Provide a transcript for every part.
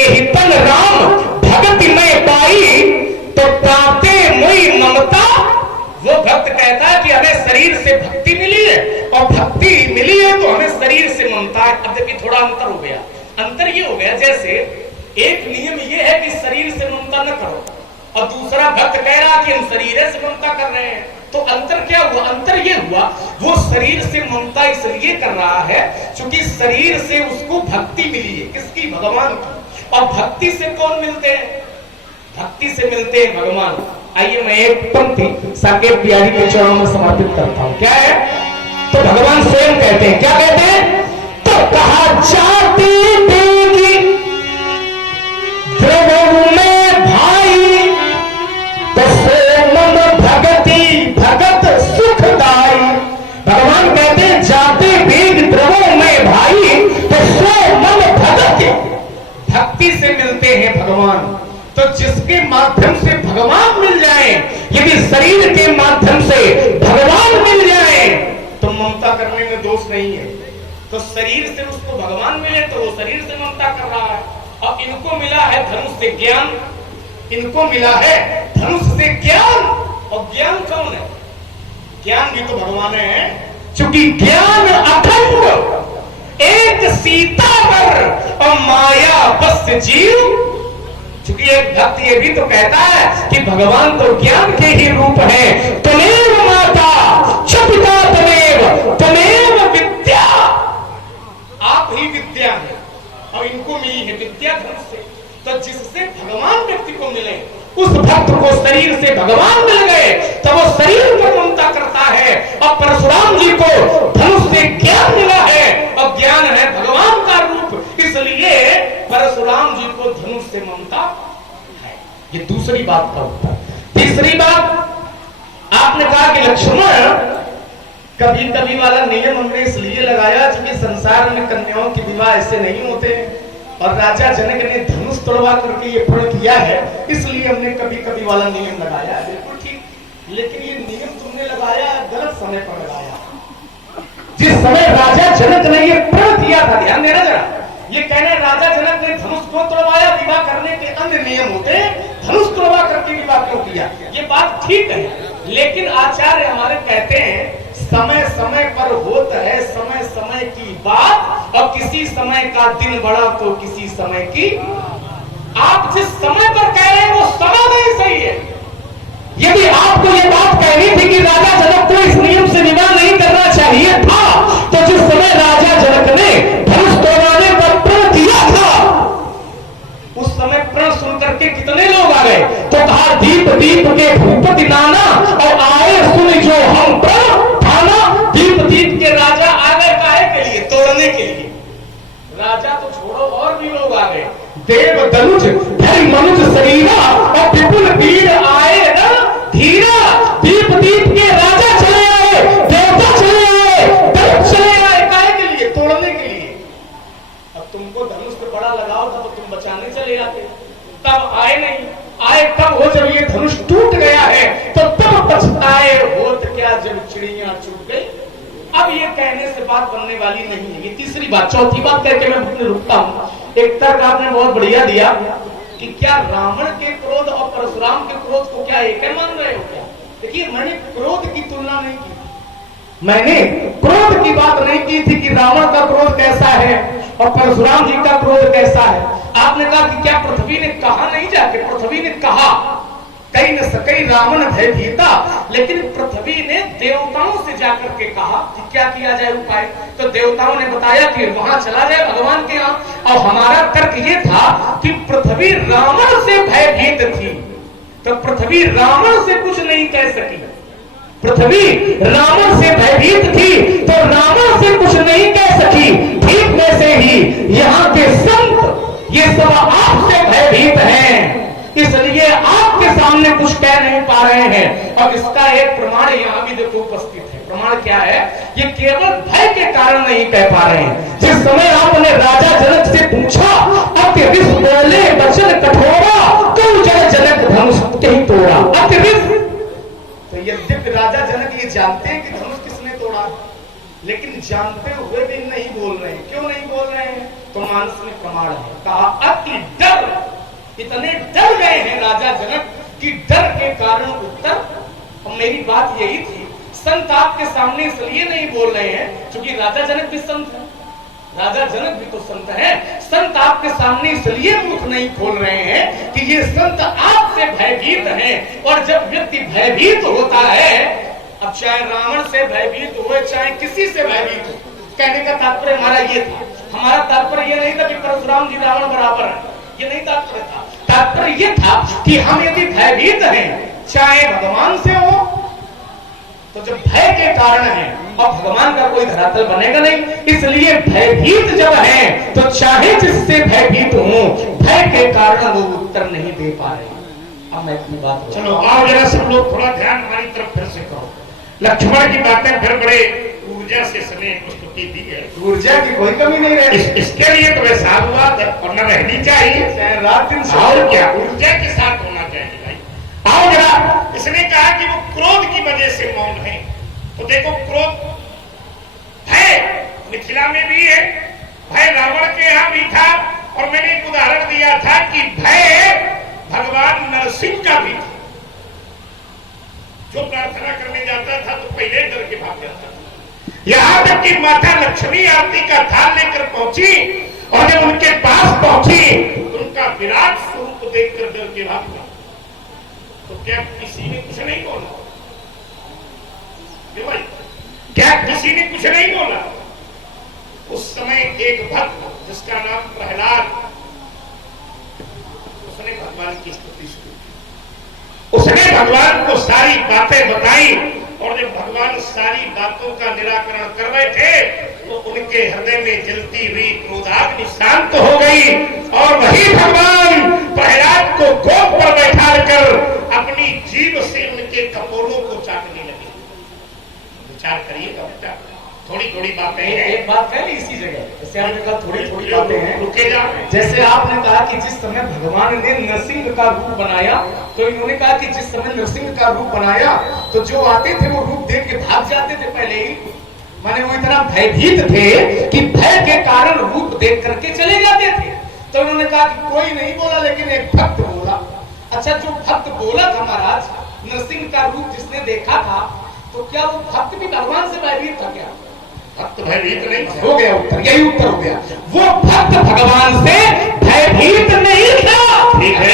एहितन राम भगति में पाई तो ताते मुई ममता। वो भक्त कहता है कि हमें शरीर से भक्ति मिली है और भक्ति मिली है तो हमें शरीर से ममता है। अब देखिए थोड़ा अंतर हो गया। अंतर ये हो गया जैसे एक नियम ये है कि शरीर से ममता न करो और दूसरा भक्त कह रहा कि हम शरीर से ममता कर रहे हैं। तो अंतर क्या हुआ? अंतर ये हुआ वो शरीर से ममता इसलिए कर रहा है क्योंकि शरीर से उसको भक्ति मिली है। किसकी? भगवान की। और भक्ति से कौन मिलते हैं? भक्ति से मिलते हैं भगवान। आइए मैं एक पंक्ति साकेत बिहारी के चरणों में समर्पित करता हूं। क्या है? तो भगवान स्वयं कहते हैं, क्या कहते हैं? तो कहा जाती देगी द्रवों में भाई तो सोमन भगति भगत सुखदाई। भगवान कहते हैं जाते वेग द्रवों में भाई तो सोमन भगति, भक्ति से मिलते हैं भगवान। तो जिसके माध्यम से भगवान मिल जाए, यदि शरीर के माध्यम से भगवान मिल जाए तो ममता करने में दोष नहीं है। तो शरीर से उसको भगवान मिले तो वो शरीर से ममता कर रहा है। और इनको मिला है धनुष से ज्ञान, इनको मिला है धनुष से ज्ञान। और ज्ञान कौन है? ज्ञान भी तो भगवान है, क्योंकि ज्ञान अखंड एक सीता पर और माया बस जीव। क्योंकि एक भक्त ये भी तो कहता है कि भगवान तो ज्ञान के ही रूप है। तमेव माता च पिता तमेव विद्या, आप ही विद्या है और इनको मिली है विद्या धनुष से। तो जिससे भगवान व्यक्ति को मिले उस भक्त को शरीर से भगवान मिल गए तो वो शरीर पर ममता करता है। और परशुराम जी को धनुष से ज्ञान मिला है और ज्ञान है भगवान का रूप, इसलिए परशुराम जी को धनुष से ममता है। ये दूसरी बात का उत्तर। तीसरी बात, आपने कहा कि लक्ष्मण कभी कभी वाला नियम हमने इसलिए लगाया क्योंकि संसार में कन्याओं के विवाह ऐसे नहीं होते और राजा जनक ने धनुष तोड़वा करके ये प्रण किया है, इसलिए हमने कभी कभी वाला नियम लगाया है। बिल्कुल ठीक, लेकिन ये नियम तुमने लगाया गलत समय पर लगाया। जिस समय राजा जनक ने ये प्रण किया था, ध्यान देना जरा, ये कहने राजा जनक ने धनुष क्यों तोड़वाया? विवाह करने के अन्य नियम होते, धनुष तोड़वा करके विवाह क्यों किया? ये बात ठीक है, लेकिन आचार्य हमारे कहते हैं समय समय पर होता है समय समय की बात और किसी समय का दिन बड़ा तो किसी समय की। आप जिस समय पर कह रहे हैं वो समय नहीं सही है। यदि आपको ये बात कहनी थी कि राजा जनक को इस नियम से विवाह नहीं करना चाहिए था तो जिस समय राजा जनक ने धनुष तोड़वाने का प्रण किया था उस समय प्रण सुनकर के कितने लोग आ गए? तो कहा दीप दीप के भूपति नाना और आए सुन जो हम प्रण थाना। दीप दीप के राजा आ गए काहे के लिए? तोड़ने के लिए। राजा तो छोड़ो और भी लोग आ गए। देव दनुज धरि मनुज शरीरा और विपुल वीर आए न धीरा। दीप दीप के राजा चले आए, देवता चले आए, दनुज चले आए काहे के लिए? तोड़ने के लिए। अब तुमको धनुष पे बड़ा लगाओ था तो तुम बचाने चले आते, तब आए नहीं। आए कब हो? जब ये धनुष टूट गया है तो तब पछताए होत क्या जब चिड़िया चुग गई। अब ये कहने से बात बनने वाली नहीं है। ये तीसरी बात। चौथी बात करके मैं रुकता हूं। एक तर्क आपने बहुत बढ़िया दिया कि क्या रावण के क्रोध और परशुराम के क्रोध को क्या एक है मान रहे हो क्या? देखिए मैंने क्रोध की तुलना नहीं की, मैंने क्रोध की बात नहीं की थी कि रावण का क्रोध कैसा है और परशुराम जी का क्रोध कैसा है। आपने कहा कि क्या पृथ्वी ने कहा नहीं जाके? पृथ्वी ने कहा कई न सकई रावण भयभीता, लेकिन पृथ्वी ने देवताओं से जाकर के कहा कि क्या किया जाए उपाय। तो देवताओं ने बताया कि वहां चला जाए भगवान के यहाँ। और हमारा तर्क ये था कि पृथ्वी रावण से भयभीत थी तो पृथ्वी रावण से कुछ नहीं कह सकी। पृथ्वी रावण से भयभीत थी तो रावण से कुछ नहीं कह सकी। ठीक वैसे ही यहाँ के संत ये सब आपसे भयभीत हैं, इसलिए आपके सामने कुछ कह नहीं पा रहे हैं। और इसका एक प्रमाण यहाँ भी देखो उपस्थित है। प्रमाण क्या है? ये केवल भय के कारण नहीं कह पा रहे हैं। जिस समय आपने राजा जनक से पूछा अति बोले वचन कठोरा तो जनक धनुष कहीं तोड़ा। अति तो यद्यपि राजा जनक ये जानते हैं कि धनुष किसने तोड़ा, लेकिन जानते हुए भी नहीं बोल रहे हैं। क्यों नहीं बोल रहे हैं? तो मानस में प्रमाण है। कहा अति डर, इतने डर गए हैं राजा जनक कि डर के कारण उत्तर। अब मेरी बात यही थी, संत आपके सामने इसलिए नहीं बोल रहे हैं क्योंकि राजा जनक भी संत है, राजा जनक भी तो संत है। संत आपके सामने इसलिए मुख नहीं खोल रहे हैं कि ये संत आपसे भयभीत हैं। और जब व्यक्ति भयभीत होता है, अब चाहे रावण से भयभीत हो चाहे किसी से भयभीत हो, कहने का तात्पर्य हमारा ये था। हमारा तात्पर्य ये नहीं था कि परशुराम जी रावण बराबर है, ये नहीं तात्पर्य था। तात्पर्य ये था कि हम यदि भयभीत हैं, चाहे भगवान से हो, तो जब भय के कारण है और भगवान का कोई धरातल बनेगा नहीं, इसलिए भयभीत जब है तो चाहे जिससे भयभीत हो, भय के कारण वो उत्तर नहीं दे पा रहे। अब मैं अपनी बात, चलो आओ जरा सब लोग थोड़ा ध्यान हमारी तरफ फिर से करो। लक्ष्मण की बातें फिर बड़े ऊर्जा से सुने, स्तुति दी है, ऊर्जा की कोई कमी नहीं रही। इसके लिए तो वैसा साधुवाद और न रहनी चाहिए, चाहे रात दिन और क्या ऊर्जा के साथ होना चाहिए भाई। आओ जरा, इसने कहा कि वो क्रोध की वजह से मौन है, तो देखो क्रोध है मिथिला में भी है, भय रावण के यहाँ भी था, और मैंने एक उदाहरण दिया था कि भय भगवान नरसिंह का भी था। जो प्रार्थना करने जाता था तो पहले डर के भाग जाता था। यहां तक कि माता लक्ष्मी आरती का थाल लेकर पहुंची, और जब उनके पास पहुंची तो उनका विराट स्वरूप देखकर डर के भाग गया। तो क्या किसी ने कुछ नहीं बोला? भाई क्या किसी ने कुछ नहीं बोला? उस समय एक भक्त जिसका नाम प्रहलाद, उसने भगवान की स्तुति शुरू की। उसने भगवान को सारी बातें बताई, और जब भगवान सारी बातों का निराकरण कर रहे थे तो उनके हृदय में जलती हुई क्रोधाग्नि शांत हो गई, और वही भगवान प्रहलाद को गोद पर बैठा कर अपनी जीभ से उनके कपोलों को चाटने लगे। विचार करिएगा बेटा, थोड़ी थोड़ी बातें हैं। एक बात है इसी जगह, जैसे आपने कहा थोड़ी थोड़ी बातें हैं, रुके जा। जैसे आपने कहा कि जिस समय भगवान ने नरसिंह का रूप बनाया, तो इन्होंने कहा कि जिस समय नरसिंह का रूप बनाया तो जो आते थे वो रूप देख के भाग जाते थे पहले ही, माने वो इतना भयभीत थे कि भय के कारण रूप देख करके चले जाते थे। तो इन्होंने कहा कि कोई नहीं बोला, लेकिन एक भक्त बोला। अच्छा, जो भक्त बोला था महाराज, नरसिंह का रूप जिसने देखा था, तो क्या वो भक्त भी भगवान से भयभीत था? क्या भक्त भयभीत नहीं हो गया? उत्तर यही उत्तर हो गया, वो भक्त भगवान से भयभीत नहीं था। ठीक है,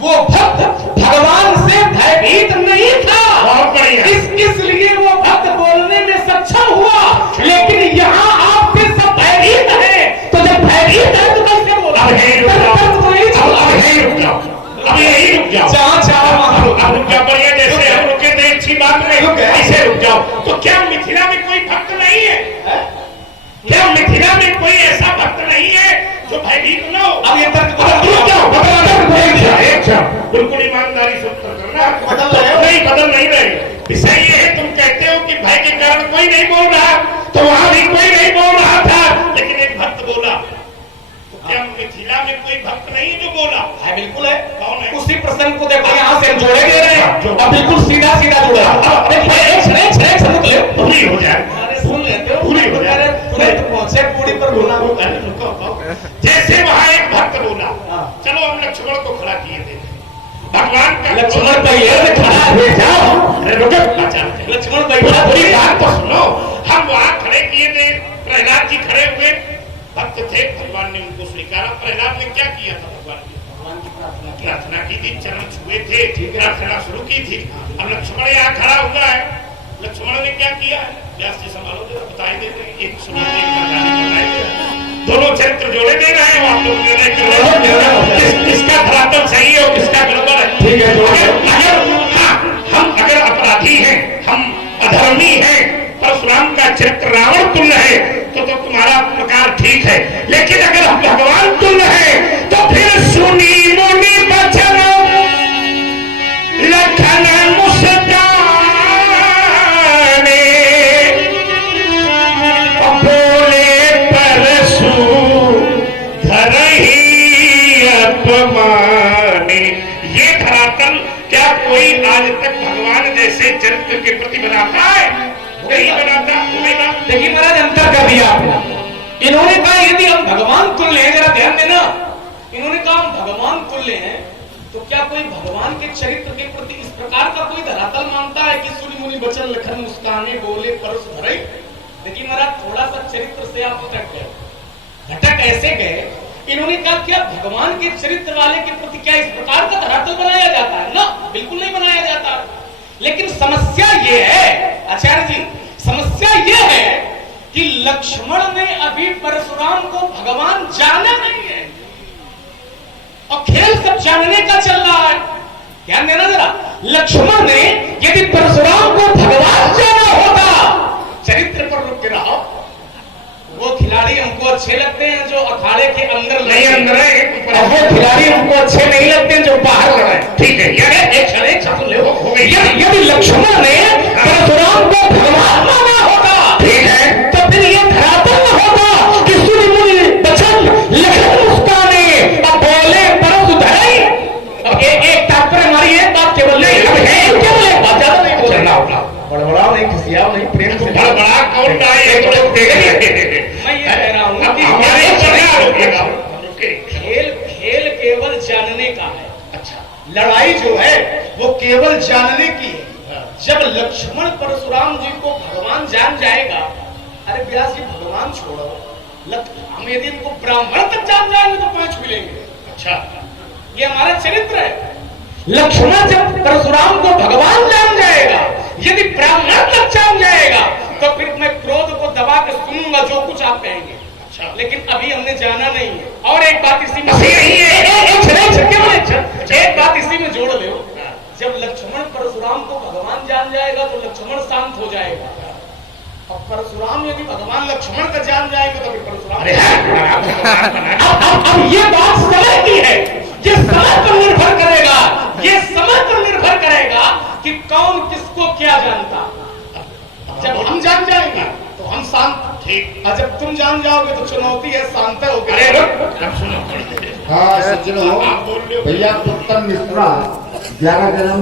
वो भक्त भगवान से भयभीत नहीं था। बहुत बढ़िया। इसलिए वो भक्त बोलने में सक्षम हुआ। लेकिन यहाँ आपसे सब भयभीत है, तो जब भयभीत है तो कैसे बोला? अब यही रुक जाओ, अब यही रुक जाओ, जहाँ चाहो वहाँ अब रुक जाओ। बढ़िया, जैसे हम रुके थे अच्छी बात नहीं, ऐसे रुक जाओ। तो क्या मिथिला में कोई भक्त नहीं है? क्या मिथिला में कोई ऐसा भक्त नहीं है जो भयभीत न हो? अब ये तर्क रुक जाओ, बिल्कुल ईमानदारी से उत्तर करना। नहीं, बदल नहीं रहे। विषय ये है, तुम कहते हो कि भय के कारण कोई नहीं बोल रहा, तो वहां भी कोई नहीं बोल रहा था, लेकिन एक भक्त बोला। तो क्या मिथिला में कोई भक्त नहीं जो बोला है? बिल्कुल है। कौन है? उसी प्रसंग को देखो, यहाँ से हम जोड़े दे रहे हैं और बिल्कुल सीधा सीधा जुड़ा। पूरी हो जाए, सुन लेते हो, पूरी हो जाए, तुरंत पहुंचे पूरी पर बोला। जैसे वहां एक भक्त बोला, चलो हम लक्ष्मण को खड़ा किए थे, भगवान का लक्ष्मण बैठा खड़ा हो जाओ। लक्ष्मण बैठा, पूरी बात तो सुनो। हम वहां खड़े किए थे, प्रहलाद जी खड़े हुए, भक्त थे, भगवान ने उनको स्वीकारा। प्रहलाद ने क्या किया था? भगवान की प्रार्थना की थी, चरण छुए थे, प्रार्थना शुरू की थी। अब लक्ष्मण यहाँ खड़ा हुआ है, लक्ष्मण ने क्या किया? व्यास जी संभालो जरा, बताई दे रहे, एक सुना दोनों चरित्र जोड़े दे रहे हैं, आप लोग निर्णय कर रहे हो किसका धरातल सही है और किसका गड़बड़ है। ठीक है, हम अगर अपराधी हैं, हम अधर्मी हैं, परशुराम का चरित्र रावण तुल्य है, तो तुम्हारा प्रकार ठीक है। लेकिन अगर हम भगवान तुल्य है, तो फिर सुनी मुनि बचन लखन मुस्काने, बोले परशु धरहि अपमाने। ये धरातल क्या कोई आज तक भगवान जैसे चरित्र के प्रति बनाता है? नहीं बनाता। देखिए महाराज, अंतर कर दिया आपने। इन्होंने कहा यदि हम भगवान तुल्य हैं, जरा ध्यान देना, इन्होंने कहा हम भगवान तुल्य हैं, तो क्या कोई भगवान के चरित्र के प्रति इस प्रकार का कोई धरातल मानता है कि सुनि मुनि बचन लखन मुस्काने बोले परस धरे? लेकिन महाराज थोड़ा सा चरित्र से आप भटक गए। भटक ऐसे गए, इन्होंने कहा क्या भगवान के चरित्र वाले के प्रति क्या इस प्रकार का धरातल बनाया जाता है? ना, बिल्कुल नहीं बनाया जाता। लेकिन समस्या ये है आचार्य जी, समस्या ये है कि लक्ष्मण ने अभी परशुराम को भगवान जाना नहीं है और खेल सब जानने का चल रहा है। ध्यान देना जरा, लक्ष्मण ने यदि परशुराम को भगवान जाना होता, चरित्र पर रुक के रहो, वो खिलाड़ी हमको अच्छे लगते हैं जो अखाड़े के अंदर नहीं अंदर है, वो खिलाड़ी हमको अच्छे नहीं लगते हैं जो बाहर लड़ाए। ठीक है, एक क्षण ले हो गई। यदि लक्ष्मण ने परशुराम को भगवान माना होता, ठीक है, तो फिर ये धरातल न होता कि सुनि मुनि बचन लखन मुस्काने और बोले परस धरे। अब एक तात्पर्य हमारी एक बात केवल नहीं, केवल एक बात, ज्यादा नहीं बोलना होगा, बड़बड़ाओ नहीं, खिसियाओ नहीं, प्रेम से बड़ा कौन का है? मैं ये कह रहा हूँ कि खेल केवल जानने का है। अच्छा, लड़ाई जो है वो केवल जानने की है। जब लक्ष्मण परशुराम जी को भगवान जान जाएगा, अरे व्यास जी भगवान छोड़ो, हम यदि इनको ब्राह्मण तक जान जाएंगे तो 5 मिलेंगे। अच्छा, ये हमारा चरित्र है। लक्ष्मण जब परशुराम को भगवान जान जाएगा, यदि ब्राह्मण तक जान जाएगा, तो फिर मैं क्रोध को दबा के सुनूंगा जो कुछ आप कहेंगे। अच्छा, लेकिन अभी हमने जाना नहीं है। और एक बात इसी में एक बात इसी में जोड़ लो, जब लक्ष्मण परशुराम को भगवान जान जाएगा तो लक्ष्मण शांत हो जाएगा, और परशुराम यदि भगवान लक्ष्मण का जान जाएंगे तो फिर परशुराम। अब ये बात समय की है, ये समय पर निर्भर करेगा, ये समय पर निर्भर करेगा कि कौन किसको क्या जानता। जब हम जान जाएंगे तो हम शांत, ठीक, और जब तुम जान जाओगे तो चुनौती है, शांत हो गए। हाँ सज्जनों, भैया उत्तम मिश्रा 11 जन्म